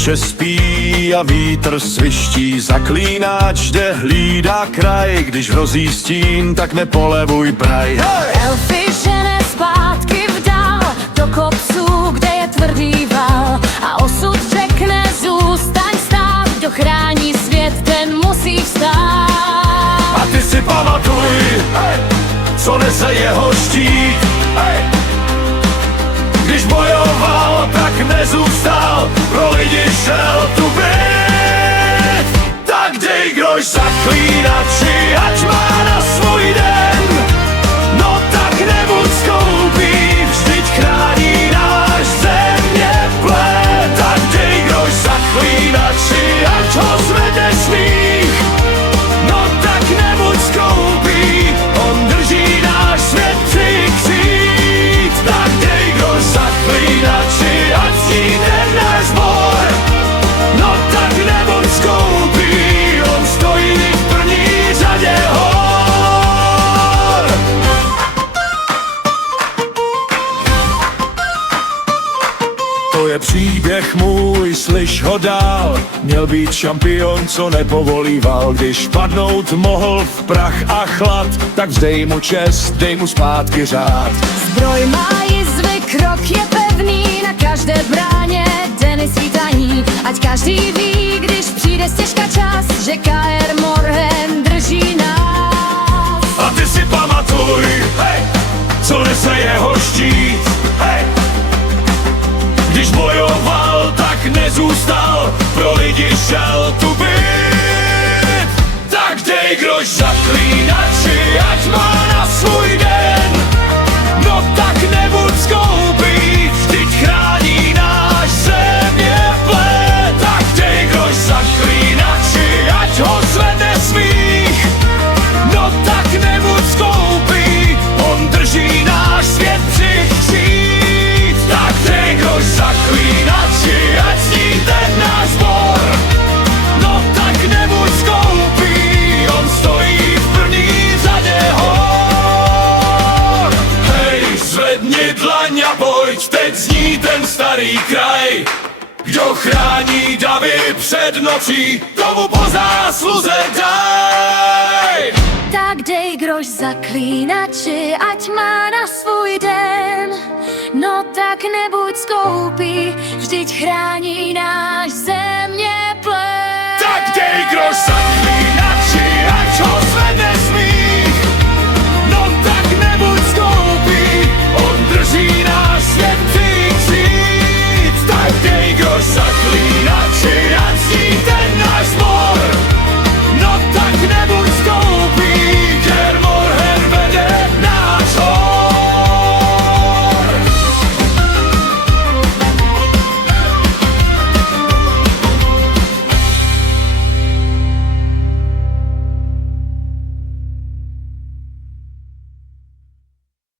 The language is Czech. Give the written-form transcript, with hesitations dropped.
Večer spí a vítr sviští, zaklínač jde hlídá kraj. Když hrozí stín, tak nepolevuj braj. Elfy žene zpátky vdál do kopců, kde je tvrdý val, a osud řekne zůstaň stát. Kdo chrání svět, ten musí vstát. A ty si pamatuj, co nese jeho štít. Když bojoval, tak nezůstal, pro lidi šel tu být. Tak dej groš zaklínači, ať má na svůj den. No tak nebuď skoupý, vždyť chrání náš země plen. Tak dej groš zaklínači, ať ho zvede smích. No tak nebuď skoupý, on drží náš svět při křít. Tak dej groš zaklínači, ať přijde náš boj. No tak nebuď skoupý, on stojí v první řadě hor. To je příběh můj, slyš ho dál. Měl být šampion, co nepovolíval. Když padnout mohl v prach a chlad, tak vzdej mu čest, dej mu zpátky řád. Zbroj má jizvy, krok je pevný, na každé bráně den je svítání. Ať každý ví, když přijde stěžka čas, že KR Morhen drží nás. A ty si pamatuj, co nese jeho štít. Když bojoval, tak nezůstal, pro lidi šel tu být. Tak dej groš zaklínači, ať má na svůj den. No tak nebuď skoupý, vždyť chrání náš země plen. Tak dej groš zaklínači, ať ho zvedne smích. No tak nebuď skoupý, on drží náš svět při křít. Tak dej groš zaklínači, ať zní ten náš sbor. No tak nebuď skoupý, on stojí v první řadě hor. Hej, zvedni dlaň a pojď, teď zní ten starý kraj. Kdo chrání davy před nocí, tomu po zásluze daj. Tak dej groš zaklínači, ať má na svůj den. No tak nebuď skoupý, vždyť chrání náš země